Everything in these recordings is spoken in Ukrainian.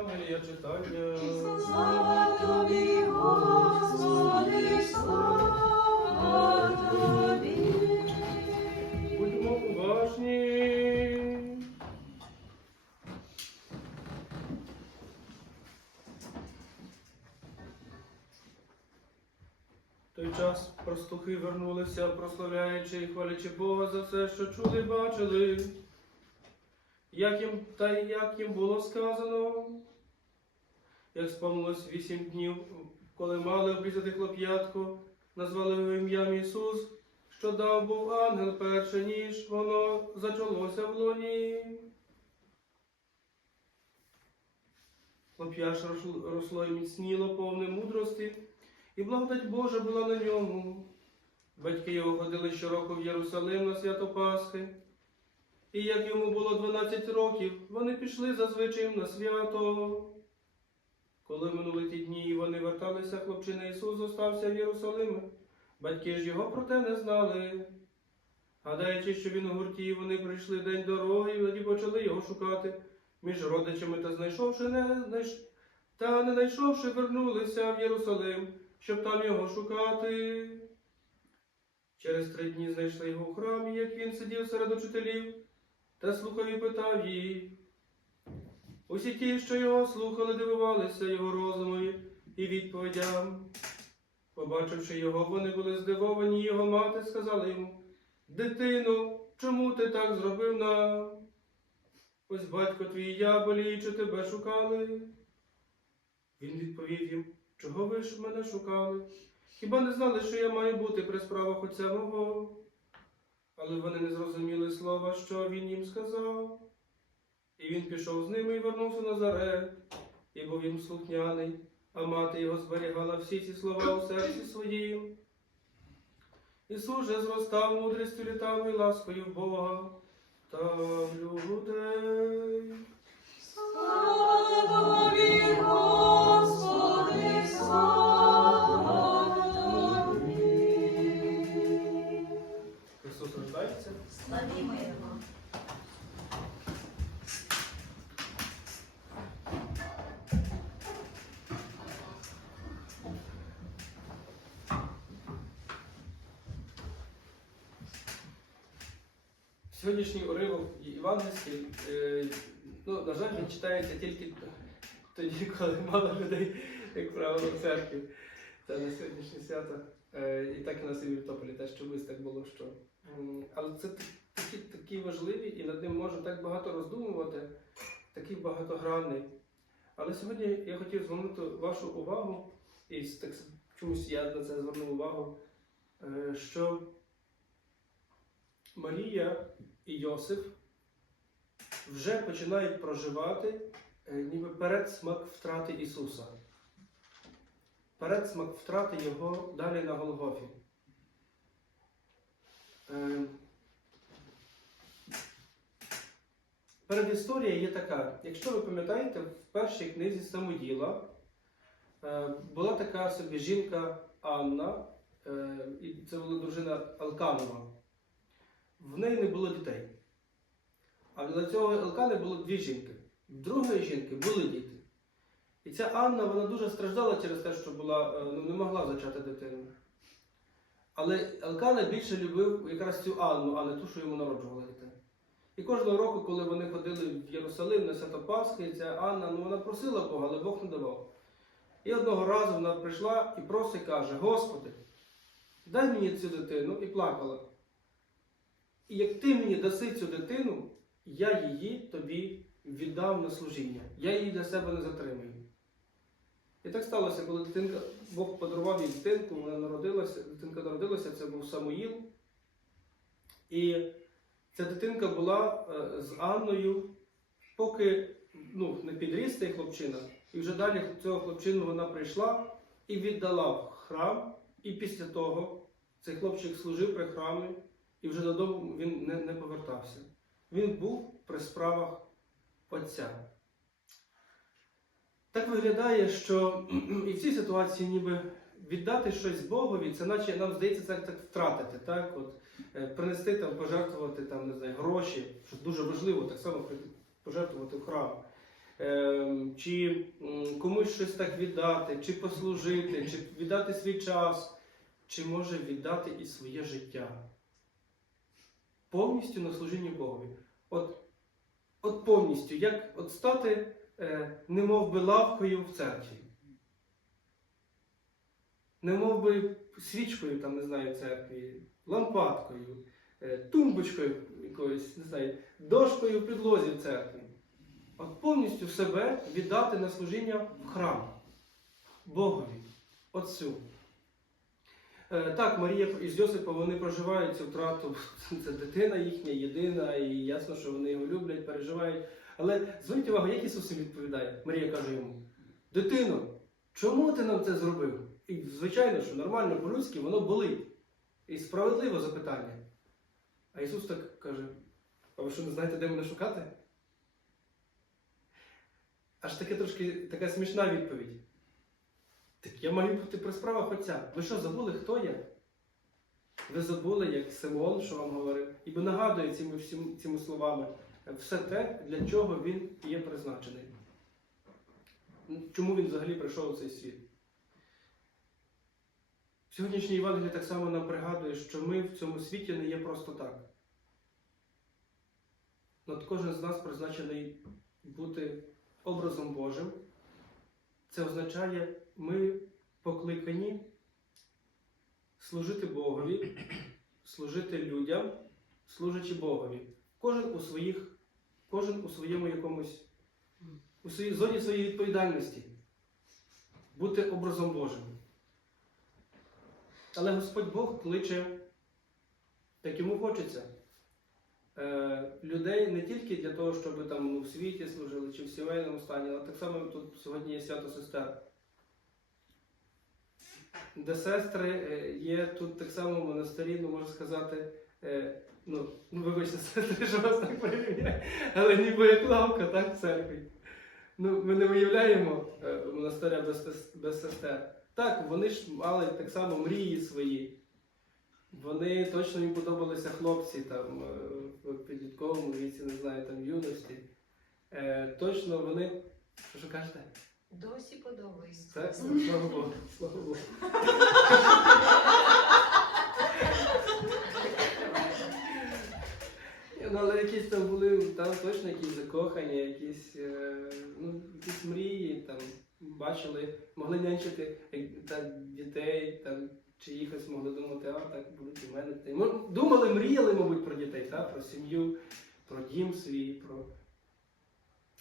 Євангелія читання. Слава тобі, Господи, слава тобі. Будьмо уважні. Той час простухи вернулися, прославляючи і хвалячи Бога за все, що чули і бачили. Як їм, та й як їм було сказано, як сповнилось вісім днів, коли мали обрізати хлоп'ятку, назвали його ім'ям Ісус, що дав був ангел перше, ніж воно зачалося в луні. Хлоп'я росло- росло і міцніло, повне мудрості, і благодать Божа була на ньому. Батьки його ходили щороку в Єрусалим на свято Пасхи. І як йому було 12 років, вони пішли зазвичай на свято. Коли минули ті дні і вони верталися, хлопчина Ісус зостався в Єрусалимі. Батьки ж його про те не знали. Гадаючи, що він у гурті, вони прийшли день дороги, і тоді почали його шукати між родичами та знайшовши, не знайш... та не знайшовши, вернулися в Єрусалим, щоб там його шукати. Через три дні знайшли його у храмі, як він сидів серед учителів, та слухав і питав їх. Усі ті, що його слухали, дивувалися його розумові і відповідям. Побачивши його, вони були здивовані, його мати сказала йому, Дитино, чому ти так зробив нам? Ось батько твій я боліючи тебе шукали. Він відповів їм, чого ви ж мене шукали? Хіба не знали, що я маю бути при справах отця мого? Але вони не зрозуміли слова, що він їм сказав. І він пішов з ними і вернувся на заре, і був їм слухняний, а мати його зберігала всі ці слова у серці своїм. Ісус же зростав мудрістю літами і ласкою в Бога та людей. Слава тобі, Господи, Сьогоднішній уривок Івангельський, е, ну, на жаль, він читається тільки тоді, коли мало людей, як правило, в церкві. Це на сьогоднішнє свято. Е, і так і на Севістополі теж чомусь так було, що. Але це такі, такі важливі, і над ним можна так багато роздумувати, такий багатогранний. Але сьогодні я хотів звернути вашу увагу, і так чомусь я на це звернув увагу, е, що Марія і Йосиф вже починають проживати е, ніби передсмак втрати Ісуса. Передсмак втрати Його далі на Голгофі. Е, Передісторія є така. Якщо ви пам'ятаєте, в першій книзі Самоїла е, була така собі жінка Анна, і це була дружина Алканова в неї не було дітей. А для цього Елкани було дві жінки. Другої жінки були діти. І ця Анна вона дуже страждала через те, що була, е, ну, не могла зачати дитину. Але Елкана більше любив якраз цю Анну, а не ту, що йому народжувала дітей. І кожного року, коли вони ходили в Єрусалим на свято Пасхи, ця Анна ну, вона просила Бога, але Бог не давав. І одного разу вона прийшла і просить каже: Господи, дай мені цю дитину і плакала. І як ти мені даси цю дитину, я її тобі віддам на служіння. Я її для себе не затримую. І так сталося, коли дитинка, Бог подарував їй дитинку, вона народилася, дитинка народилася, це був Самуїл. І ця дитинка була е, з Анною, поки ну, не підріс цей хлопчина. І вже далі цього хлопчину вона прийшла і віддала в храм. І після того цей хлопчик служив при храмі і вже додому він не, не повертався. Він був при справах Отця. Так виглядає, що і в цій ситуації ніби віддати щось Богові, це наче нам здається це так втратити, так? От, е, принести там, пожертвувати там, не знаю, гроші, що дуже важливо, так само пожертвувати в храм. ем, чи комусь щось так віддати, чи послужити, чи віддати свій час, чи може віддати і своє життя. Повністю на служінні Богові. От, от повністю, як от стати е, немов би лавкою в церкві. Немов би свічкою, там, не знаю, церкві, лампадкою, е, тумбочкою якоюсь, не знаю, дошкою в підлозі в церкві. От повністю себе віддати на служіння в храм Богові, Отцю. Е, Так, Марія із Йосипом вони проживають цю втрату. Це дитина їхня, єдина, і ясно, що вони його люблять, переживають. Але зверніть увагу, як Ісус відповідає. Марія каже йому: Дитино, чому ти нам це зробив? І звичайно, що нормально по-людськи воно болить. І справедливе запитання. А Ісус так каже: а ви що не знаєте, де мене шукати? Аж таке трошки така смішна відповідь. Так я маю бути при справах Отця. Ви що, забули, хто я? Ви забули, як Симон, що вам говорив, і бо нагадує цими, всім, цими словами все те, для чого він є призначений. Чому він взагалі прийшов у цей світ? Сьогоднішній Євангелій так само нам пригадує, що ми в цьому світі не є просто так. От кожен з нас призначений бути образом Божим. Це означає, ми покликані служити Богові, служити людям, служачи Богові. Кожен у своїх, кожен у своєму якомусь, у своїй зоні своєї відповідальності. Бути образом Божим. Але Господь Бог кличе, як йому хочеться, е, людей не тільки для того, щоб там в світі служили чи в сімейному стані, але так само тут сьогодні є свято сестер. Де сестри е, є тут так само в монастирі, ну можна сказати, е, ну, ну вибачте, сестри, що вас так порівняє, але ніби як лавка, так, в церкві. Ну, ми не виявляємо е, монастиря без, без сестер. Так, вони ж мали так само мрії свої. Вони точно їм подобалися хлопці там в підлітковому віці, не знаю, там юності. Точно вони. Що кажете? Досі подобається. Це слава Богу. Слава Богу. Ну, але якісь там були, там точно якісь закохані, якісь, е, ну, якісь мрії, там бачили, могли нянчити е, та, дітей, там, чи їхось могли думати, а так будуть і в мене дітей. Думали, мріяли, мабуть, про дітей, та, про сім'ю, про дім свій, про.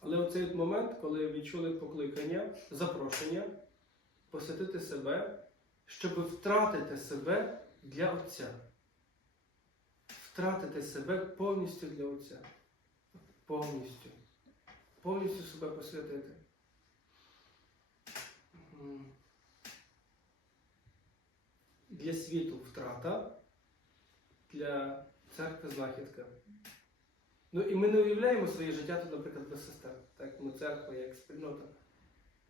Але оцей момент, коли відчули покликання, запрошення посвятити себе, щоб втратити себе для Отця. Втратити себе повністю для Отця. Повністю. Повністю себе посвятити. Для світу втрата, для церкви знахідка. Ну і ми не уявляємо своє життя тут, наприклад, без сестер. Так, ми церква як спільнота.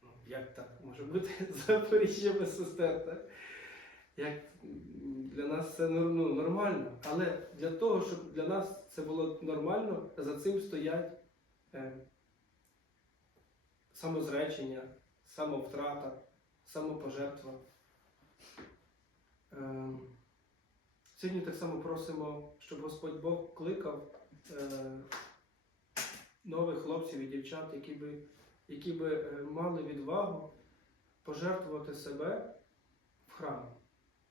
Ну, як так може бути Запоріжжя без сестер? Так? Як для нас це ну, ну, нормально. Але для того, щоб для нас це було нормально, за цим стоять е, самозречення, самовтрата, самопожертва. Е, сьогодні так само просимо, щоб Господь Бог кликав нових хлопців і дівчат, які би, які би е, мали відвагу пожертвувати себе в храм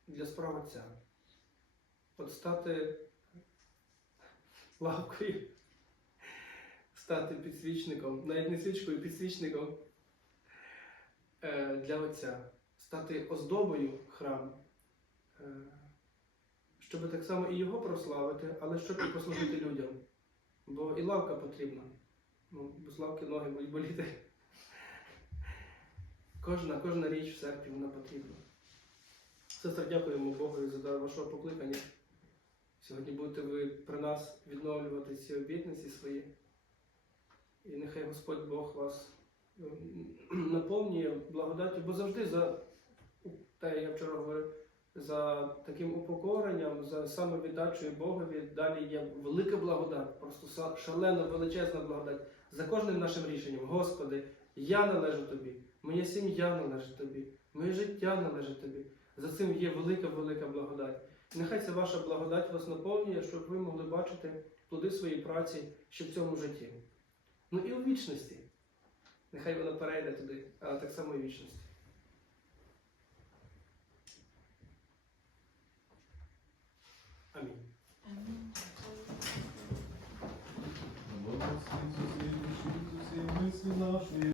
для справ Отця. От стати лавкою, стати підсвічником, навіть не свічкою, підсвічником е, для Отця, стати оздобою храму. Щоб так само і його прославити, але щоб і послужити людям. Бо і лавка потрібна. Ну, без лавки ноги будуть боліти. Кожна, кожна річ в церкві вона потрібна. Сестра, дякуємо Богу за вашого покликання. Сьогодні будете ви при нас відновлювати ці обітниці свої. І нехай Господь Бог вас наповнює благодаттю, бо завжди за те, я вчора говорив, за таким упокоренням, за самовіддачею Богові далі є велика благодать, просто шалена величезна благодать. за кожним нашим рішенням. Господи, я належу тобі, моя сім'я належить тобі, моє життя належить тобі. За цим є велика, велика благодать. Нехай ця ваша благодать вас наповнює, щоб ви могли бачити плоди своєї праці ще в цьому житті. Ну і у вічності. Нехай вона перейде туди, але так само і вічності. Амінь. Боже,